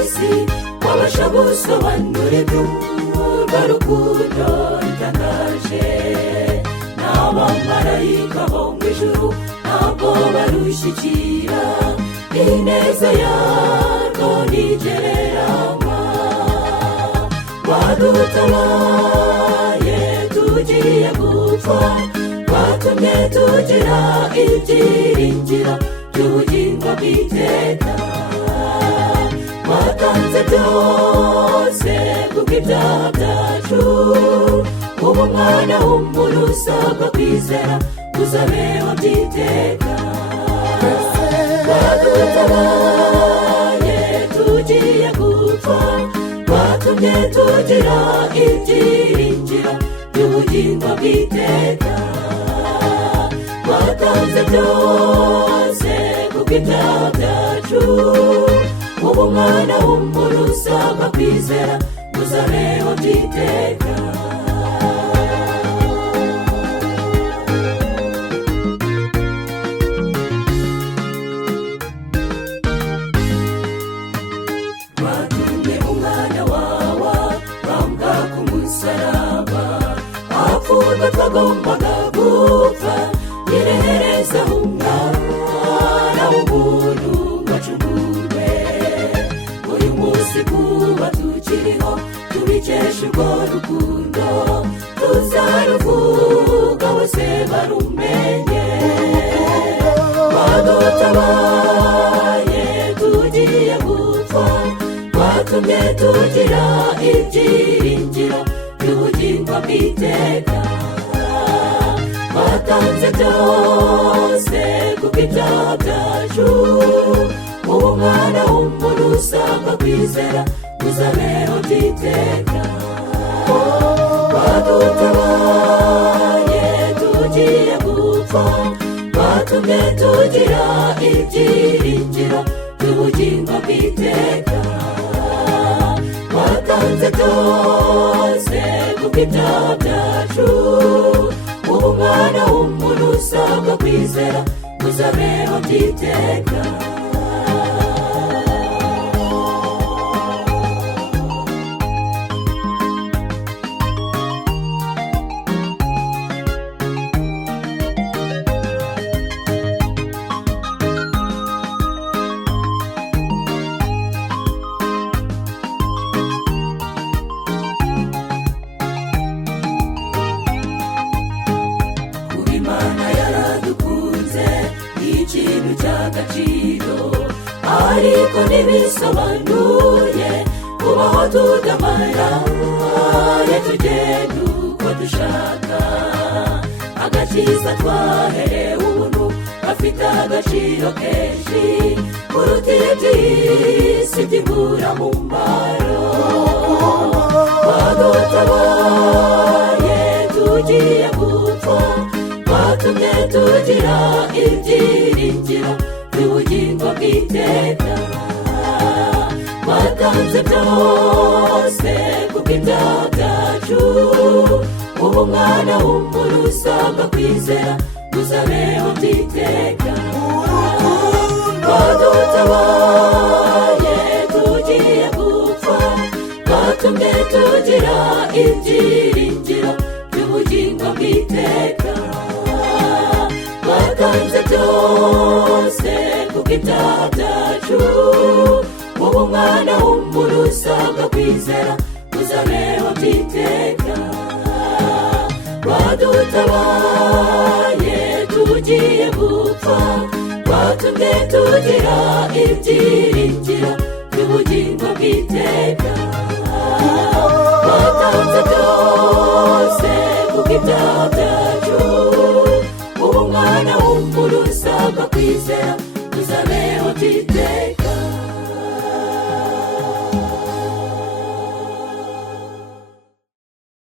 isi wabasha gusobanura iby'urwo rukundo rutangaje. N'abamarayika bo mu ijuru ntabwo barushyikira ineza yarwo ntigereranywa. Wadutabaye tugiye gupfa, watumye tugira ibyiringiro by'ubugingo bw'iteka. Watanze byose kubw'ibyaha byacu, ubu umwana w'umuntu usabwa kwizera uzabeho by'iteka. Wadutabaye tugiye gupfa, watumye tugira ibyiringiro by'ubugingo bw'iteka. Watanze byose kubw'ibyaha byacu, ubu umwana w'umuntu usabwa kwizera uzabeho by'iteka. Watumye umwana wawe bambwa ku musaraba, apfurwa twagombaga gupfa, yireherezaho umwana w'umuntu wacungurwe. Uyu munsi kuba tukiriho tubikesha urwo rukundo, tuzaruvuga bose barumenye. Wadutabaye tugiye gupfa, watumye tugira ibyiringiro by'ubugingo bw'iteka. Watanze byose kubw'ibyaha byacu, ubu umwana w'umuntu usabwa kwizera uzabeho by'iteka. Wadutabaye tugiye gupfa, watumye tugira ibyiringiro by'ubugingo bw'iteka. Watanze byose kubw'ibyaha byacu, ubu umwana w'umuntu usabwa kwizera uzabeho by'iteka. Imana yaradukunze ikintu cy'agaciro, ariko ntibisobanuye kubaho tudamaraye tugenda uko dushaka. Agakiza twaherewe ubuntu gafite agaciro kenshi kuruta iby'isi by'imburamumaro. Wadutabaye tugiye gupfa, watumye tugira ibyiringiro by'ubugingo bw'iteka. Watanze byose kubw'ibyaha byacu, ubu umwana w'umuntu usabwa kwizera uzabeho by'iteka. Wadutabaye tugiye gupfa, watumye tugira ibyiringiro by'ubugingo bw'iteka. Watanze byose kubw'ibyaha byacu, ubu umwana w'umuntu usabwa kwizera uzabeho by'iteka. Wadutabaye tugiye gupfa, watumye tugira ibyiringiro by'ubugingo bw'iteka.